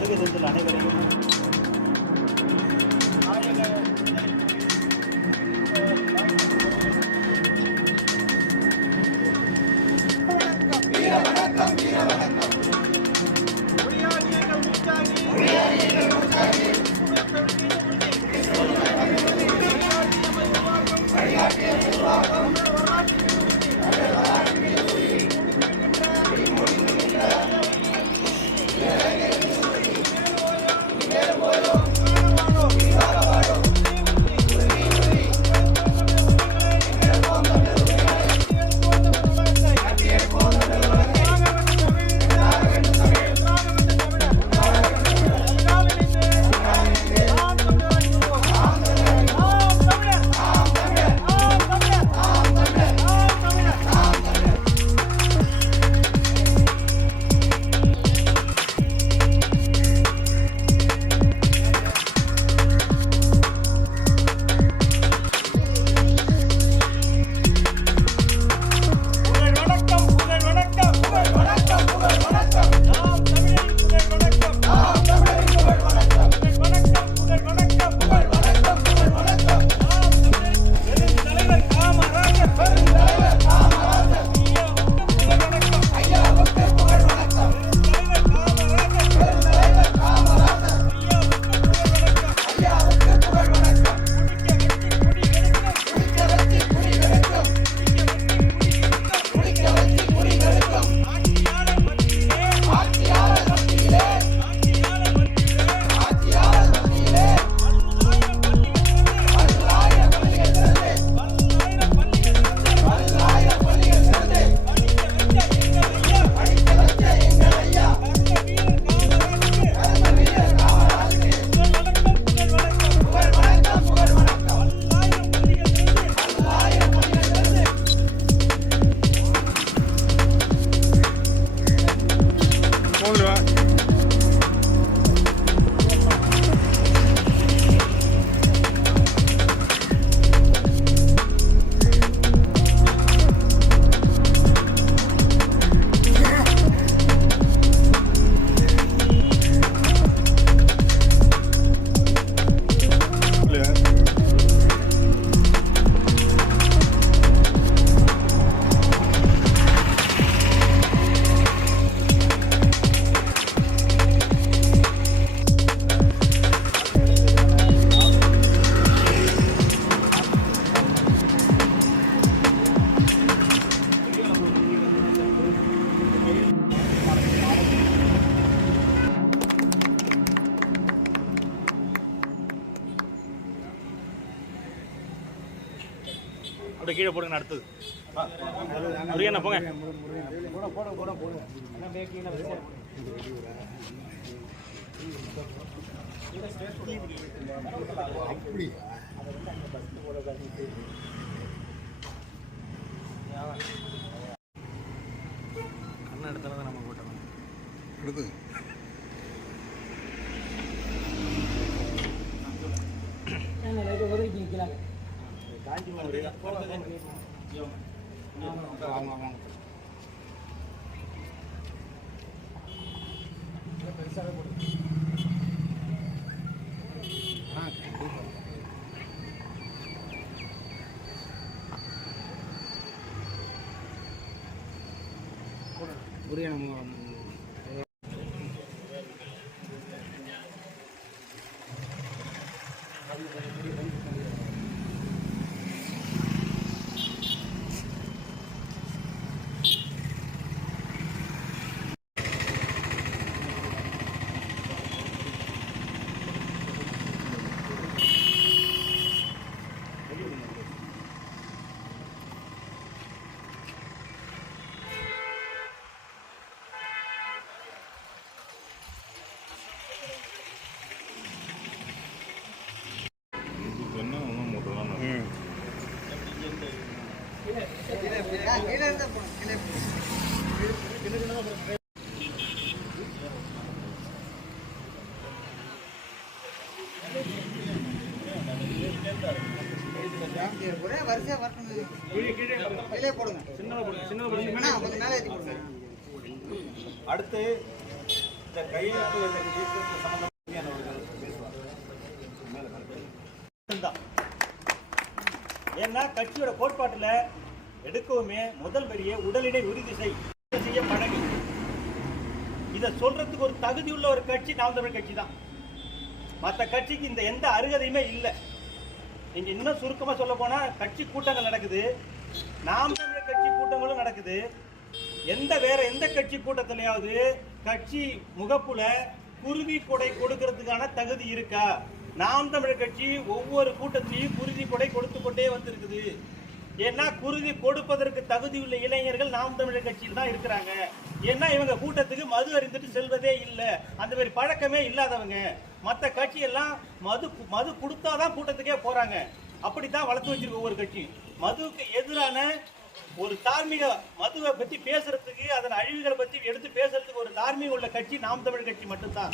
வருகை தந்துள்ள அனைவரையும் அப்படியே கீழே போடுங்க. அடுத்தது முருகண்ணா போங்க. கண்ண இடத்துல தான் நம்ம போட்டோம். அடுத்து காஞ்சி பெருசாக போடு. முருகன் அடுத்து இந்த கையெழுத்து சம்பந்தமாக பேசுவார். ஏன்னா கட்சியோட கோட்பாட்டுல எடுக்கவுமே முதல் வரியை உடலிடை உறுதி செய்ய பழகி, இதை சொல்றதுக்கு ஒரு தகுதி உள்ள ஒரு கட்சி நாம் தமிழர் கட்சி தான். மற்ற கட்சிக்கு இந்த எந்த அருகதையுமே இல்லை. நீங்க இன்னும் சுருக்கமா சொல்ல போனா கட்சி கூட்டங்கள் நடக்குது, நாம் தமிழர் கட்சி கூட்டங்களும் நடக்குது. வேற எந்த கட்சி கூட்டத்திலேயாவது கட்சி முகப்புல குருதி கொடை கொடுக்கறதுக்கான தகுதி இருக்கா? நாம் தமிழர் கட்சி ஒவ்வொரு கூட்டத்திலையும் குருதி கொடை கொடுத்து கொண்டே வந்திருக்குது. ஏன்னா குருதி கொடுப்பதற்கு தகுதி உள்ள இளைஞர்கள் நாம் தமிழர் கட்சியில் தான் இருக்கிறாங்க. ஏன்னா இவங்க கூட்டத்துக்கு மது அறிந்துட்டு செல்வதே இல்லை, அந்த மாதிரி பழக்கமே இல்லாதவங்க. மற்ற கட்சியெல்லாம் மது கொடுத்தாதான் கூட்டத்துக்கே போறாங்க. அப்படித்தான் வளர்த்து வச்சிருக்க ஒவ்வொரு கட்சி. மதுவுக்கு எதிரான ஒரு தார்மீக, மதுவை பத்தி பேசுறதுக்கு, அதன் அழிவுகளை பத்தி எடுத்து பேசுறதுக்கு ஒரு தார்மீக உள்ள கட்சி நாம் தமிழர் கட்சி மட்டும்தான்.